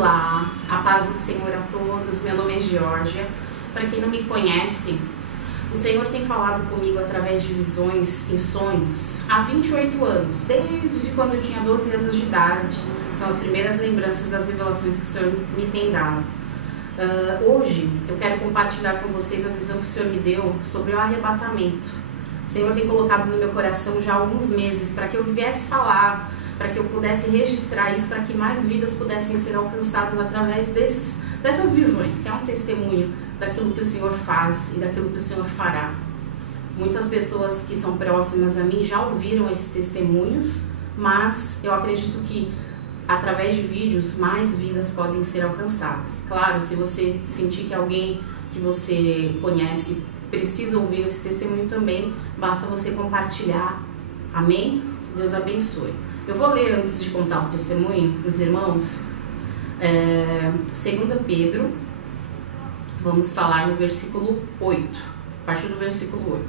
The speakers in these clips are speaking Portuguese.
Olá, a paz do Senhor a todos, meu nome é Georgia. Para quem não me conhece, o Senhor tem falado comigo através de visões e sonhos há 28 anos, desde quando eu tinha 12 anos de idade. São as primeiras lembranças das revelações que o Senhor me tem dado. Hoje eu quero compartilhar com vocês a visão que o Senhor me deu sobre o arrebatamento. O Senhor tem colocado no meu coração já há alguns meses para que eu viesse falar, para que eu pudesse registrar isso, para que mais vidas pudessem ser alcançadas através dessas visões, que é um testemunho daquilo que o Senhor faz e daquilo que o Senhor fará. Muitas pessoas que são próximas a mim já ouviram esses testemunhos, mas eu acredito que através de vídeos mais vidas podem ser alcançadas. Claro, se você sentir que alguém que você conhece precisa ouvir esse testemunho também, basta você compartilhar. Amém? Deus abençoe. Eu vou ler antes de contar o testemunho para os irmãos, 2 Pedro, vamos falar no versículo 8, a partir do versículo 8.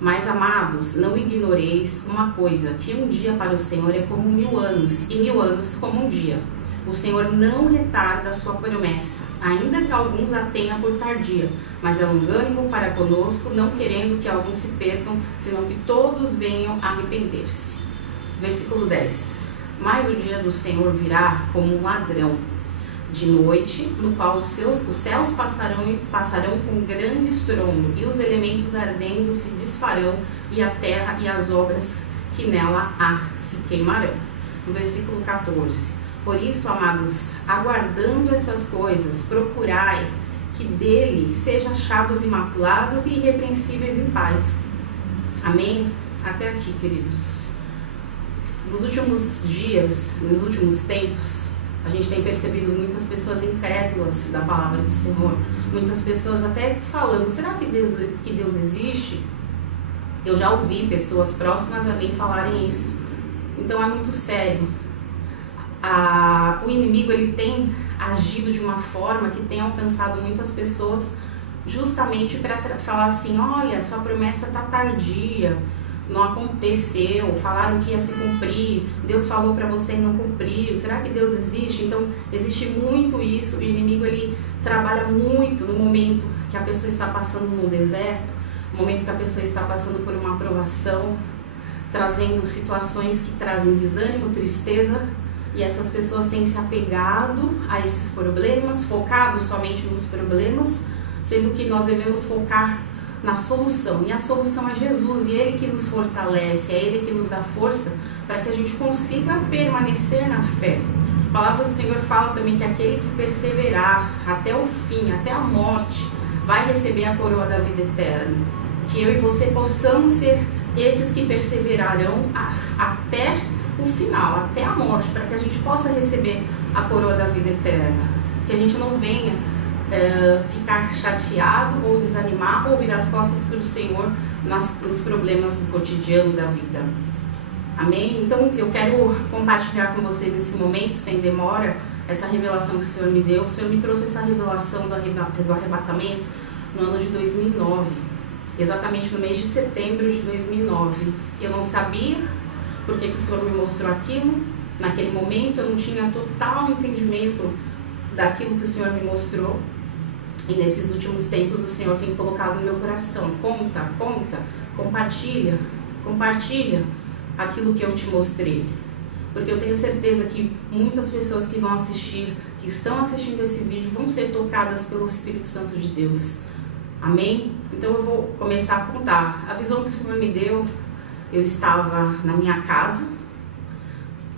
Mas, amados, não ignoreis uma coisa, que um dia para o Senhor é como 1000 anos, e 1000 anos como um dia. O Senhor não retarda a sua promessa, ainda que alguns a tenham por tardia, mas é longânimo para conosco, não querendo que alguns se percam, senão que todos venham a arrepender-se. Versículo 10. Mas o dia do Senhor virá como um ladrão de noite, no qual os céus passarão com grande estrondo, e os elementos ardendo se desfarão, e a terra e as obras que nela há se queimarão. No versículo 14. Por isso, amados, aguardando essas coisas, procurai que dele sejam achados imaculados e irrepreensíveis em paz. Amém? Até aqui, queridos. Nos últimos dias, nos últimos tempos, a gente tem percebido muitas pessoas incrédulas da palavra do Senhor. Muitas pessoas até falando, será que Deus existe? Eu já ouvi pessoas próximas a mim falarem isso. Então é muito sério. O inimigo ele tem agido de uma forma que tem alcançado muitas pessoas justamente para falar assim, olha, sua promessa está tardia, não aconteceu, falaram que ia se cumprir, Deus falou para você e não cumpriu, será que Deus existe? Então existe muito isso, o inimigo ele trabalha muito no momento que a pessoa está passando no deserto, no momento que a pessoa está passando por uma aprovação, trazendo situações que trazem desânimo, tristeza, e essas pessoas têm se apegado a esses problemas, focado somente nos problemas, sendo que nós devemos focar na solução, e a solução é Jesus, e Ele que nos fortalece, é Ele que nos dá força para que a gente consiga permanecer na fé. A palavra do Senhor fala também que aquele que perseverar até o fim, até a morte, vai receber a coroa da vida eterna. Que eu e você possamos ser esses que perseverarão até o final, até a morte, para que a gente possa receber a coroa da vida eterna. Que a gente não venha ficar chateado ou desanimar ou virar as costas para o Senhor nos problemas do cotidiano da vida. Amém? Então eu quero compartilhar com vocês nesse momento, sem demora, essa revelação que o Senhor me deu. O Senhor me trouxe essa revelação do arrebatamento no ano de 2009, exatamente no mês de setembro de 2009. Eu não sabia porque que o Senhor me mostrou aquilo. Naquele momento eu não tinha total entendimento daquilo que o Senhor me mostrou. E nesses últimos tempos o Senhor tem colocado no meu coração, conta, compartilha aquilo que eu te mostrei. Porque eu tenho certeza que muitas pessoas que vão assistir, que estão assistindo esse vídeo, vão ser tocadas pelo Espírito Santo de Deus. Amém? Então eu vou começar a contar. A visão que o Senhor me deu, eu estava na minha casa,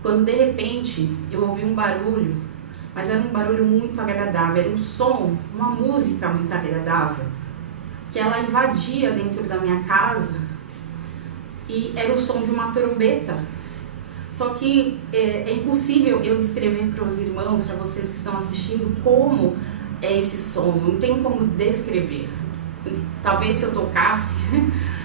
quando de repente eu ouvi um barulho, mas era um barulho muito agradável, era um som, uma música muito agradável, que ela invadia dentro da minha casa, e era o som de uma trombeta. Só que é impossível eu descrever para os irmãos, para vocês que estão assistindo, como é esse som, não tem como descrever. Talvez se eu tocasse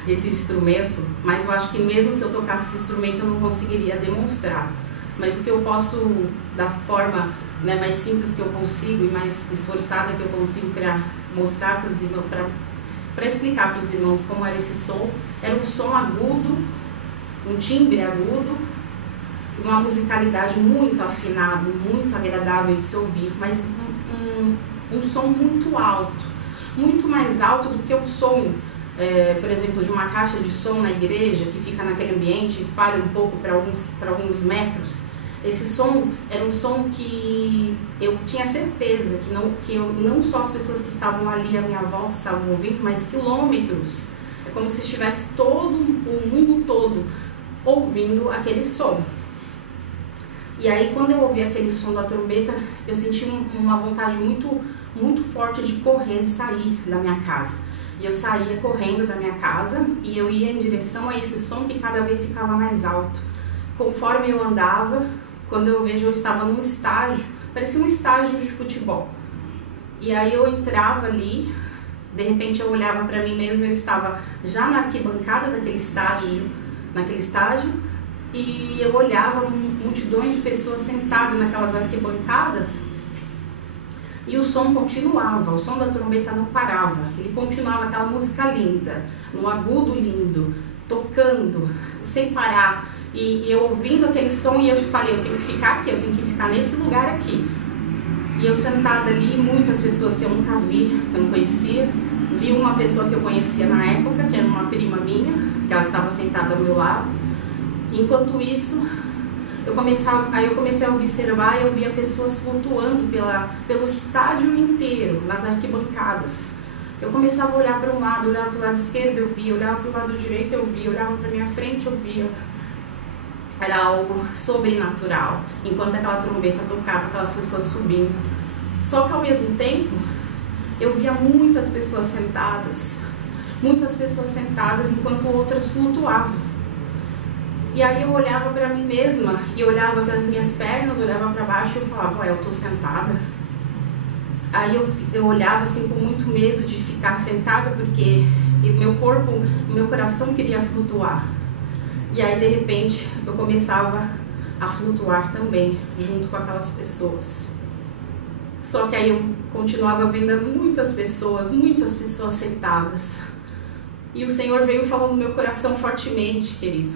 esse instrumento, mas eu acho que mesmo se eu tocasse esse instrumento eu não conseguiria demonstrar. Mas o que eu posso, da forma mais simples que eu consigo e mais esforçada que eu consigo para mostrar para os irmãos, para explicar para os irmãos como era esse som, era um som agudo, um timbre agudo, uma musicalidade muito afinada, muito agradável de se ouvir, mas um som muito alto, muito mais alto do que o som, por exemplo, de uma caixa de som na igreja, que fica naquele ambiente, espalha um pouco para alguns metros. Esse som era um som que eu tinha certeza que não só as pessoas que estavam ali à minha volta estavam ouvindo, mas quilômetros. É como se estivesse todo o mundo todo ouvindo aquele som. E aí, quando eu ouvi aquele som da trombeta, eu senti uma vontade muito, muito forte de correr, de sair da minha casa. E eu saía correndo da minha casa e eu ia em direção a esse som que cada vez ficava mais alto. Conforme eu andava, quando eu vejo, eu estava num estádio, parecia um estádio de futebol. E aí eu entrava ali, de repente eu olhava para mim mesma, eu estava já na arquibancada naquele estádio, e eu olhava multidões de pessoas sentadas naquelas arquibancadas, e o som continuava, o som da trombeta não parava, ele continuava, aquela música linda, num agudo lindo, tocando, sem parar. E eu ouvindo aquele som, e eu falei, eu tenho que ficar aqui, eu tenho que ficar nesse lugar aqui. E eu sentada ali, muitas pessoas que eu nunca vi, que eu não conhecia. Vi uma pessoa que eu conhecia na época, que era uma prima minha, que ela estava sentada ao meu lado. Enquanto isso, eu comecei a observar e eu via pessoas flutuando pelo estádio inteiro, nas arquibancadas. Eu começava a olhar para um lado, olhava para o lado esquerdo, eu via, olhava para o lado direito, eu via, olhava para minha frente, eu via. Era algo sobrenatural, enquanto aquela trombeta tocava, aquelas pessoas subindo. Só que ao mesmo tempo, eu via muitas pessoas sentadas enquanto outras flutuavam. E aí eu olhava para mim mesma, e olhava para as minhas pernas, olhava para baixo e eu falava, ué, eu tô sentada. Aí eu olhava assim com muito medo de ficar sentada, porque o meu coração queria flutuar. E aí, de repente, eu começava a flutuar também, junto com aquelas pessoas. Só que aí eu continuava vendo muitas pessoas sentadas. E o Senhor veio falando no meu coração fortemente, querido.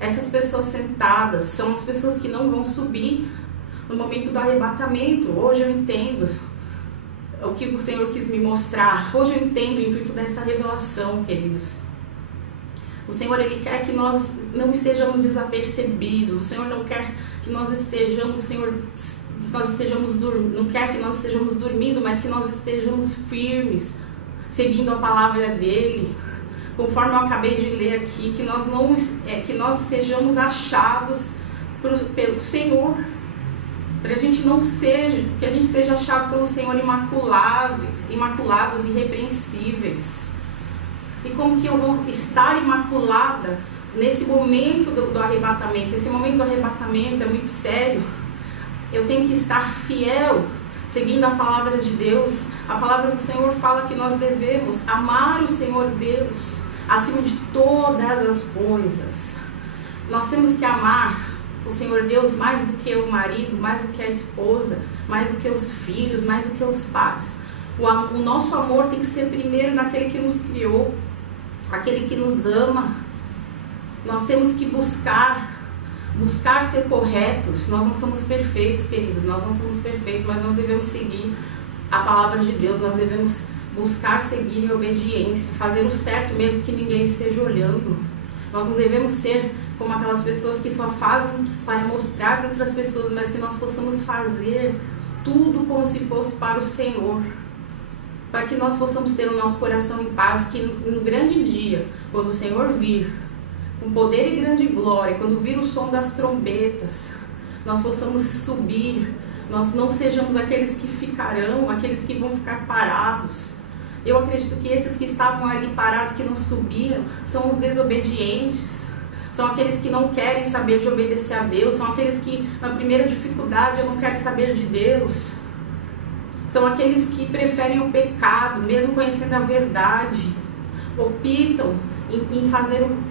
Essas pessoas sentadas são as pessoas que não vão subir no momento do arrebatamento. Hoje eu entendo o que o Senhor quis me mostrar. Hoje eu entendo o intuito dessa revelação, queridos. O Senhor, Ele quer que nós não estejamos desapercebidos. O Senhor não quer que nós estejamos, não quer que nós estejamos dormindo, mas que nós estejamos firmes, seguindo a palavra dEle. Conforme eu acabei de ler aqui, que nós sejamos achados pelo Senhor. Que a gente seja achado pelo Senhor imaculados, irrepreensíveis. E como que eu vou estar imaculada nesse momento do arrebatamento? Esse momento do arrebatamento é muito sério. Eu tenho que estar fiel, seguindo a palavra de Deus. A palavra do Senhor fala que nós devemos amar o Senhor Deus acima de todas as coisas. Nós temos que amar o Senhor Deus mais do que o marido, mais do que a esposa, mais do que os filhos, mais do que os pais. O nosso amor tem que ser primeiro naquele que nos criou, aquele que nos ama. Nós temos que buscar ser corretos. Nós não somos perfeitos, queridos, nós não somos perfeitos, mas nós devemos seguir a palavra de Deus, nós devemos buscar seguir em obediência, fazer o certo mesmo que ninguém esteja olhando. Nós não devemos ser como aquelas pessoas que só fazem para mostrar para outras pessoas, mas que nós possamos fazer tudo como se fosse para o Senhor, para que nós possamos ter o nosso coração em paz, que no grande dia, quando o Senhor vir, com poder e grande glória, quando vir o som das trombetas, nós possamos subir, nós não sejamos aqueles que ficarão, aqueles que vão ficar parados. Eu acredito que esses que estavam ali parados, que não subiram, são os desobedientes, são aqueles que não querem saber de obedecer a Deus, são aqueles que na primeira dificuldade eu não quero saber de Deus. São aqueles que preferem o pecado, mesmo conhecendo a verdade, optam em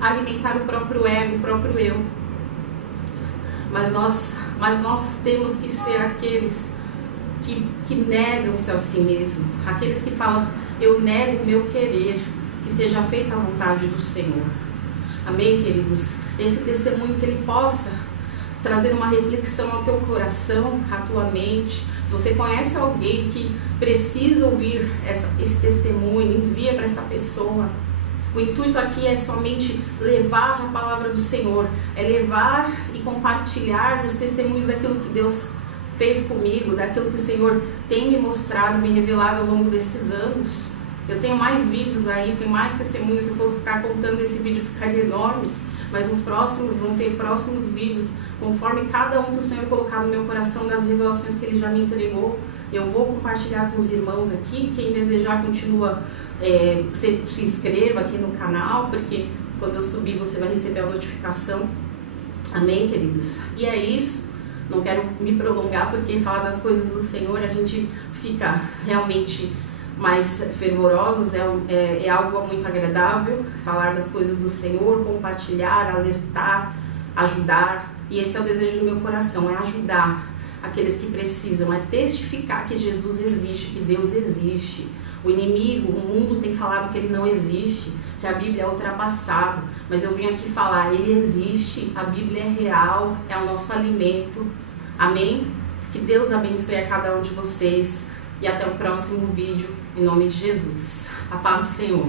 alimentar o próprio ego, o próprio eu. Mas nós temos que ser aqueles que negam-se a si mesmo, aqueles que falam, eu nego o meu querer, que seja feita a vontade do Senhor. Amém, queridos? Esse testemunho que ele possa trazer uma reflexão ao teu coração, à tua mente. Se você conhece alguém que precisa ouvir esse testemunho, envia para essa pessoa. O intuito aqui é somente levar a palavra do Senhor, é levar e compartilhar os testemunhos daquilo que Deus fez comigo, daquilo que o Senhor tem me mostrado, me revelado ao longo desses anos. Eu tenho mais vídeos aí, tenho mais testemunhos. Se eu fosse ficar contando esse vídeo ficaria enorme, mas nos próximos vão ter próximos vídeos, conforme cada um que o Senhor colocar no meu coração, das revelações que Ele já me entregou. Eu vou compartilhar com os irmãos aqui. Quem desejar continua, se inscreva aqui no canal, porque quando eu subir você vai receber a notificação. Amém, queridos? E é isso. Não quero me prolongar, porque falar das coisas do Senhor a gente fica realmente mais fervorosos, é algo muito agradável. Falar das coisas do Senhor, compartilhar, alertar, ajudar. E esse é o desejo do meu coração, é ajudar aqueles que precisam, é testificar que Jesus existe, que Deus existe. O inimigo, o mundo tem falado que ele não existe, que a Bíblia é ultrapassada, mas eu vim aqui falar, ele existe, a Bíblia é real, é o nosso alimento. Amém? Que Deus abençoe a cada um de vocês e até o próximo vídeo, em nome de Jesus. A paz do Senhor.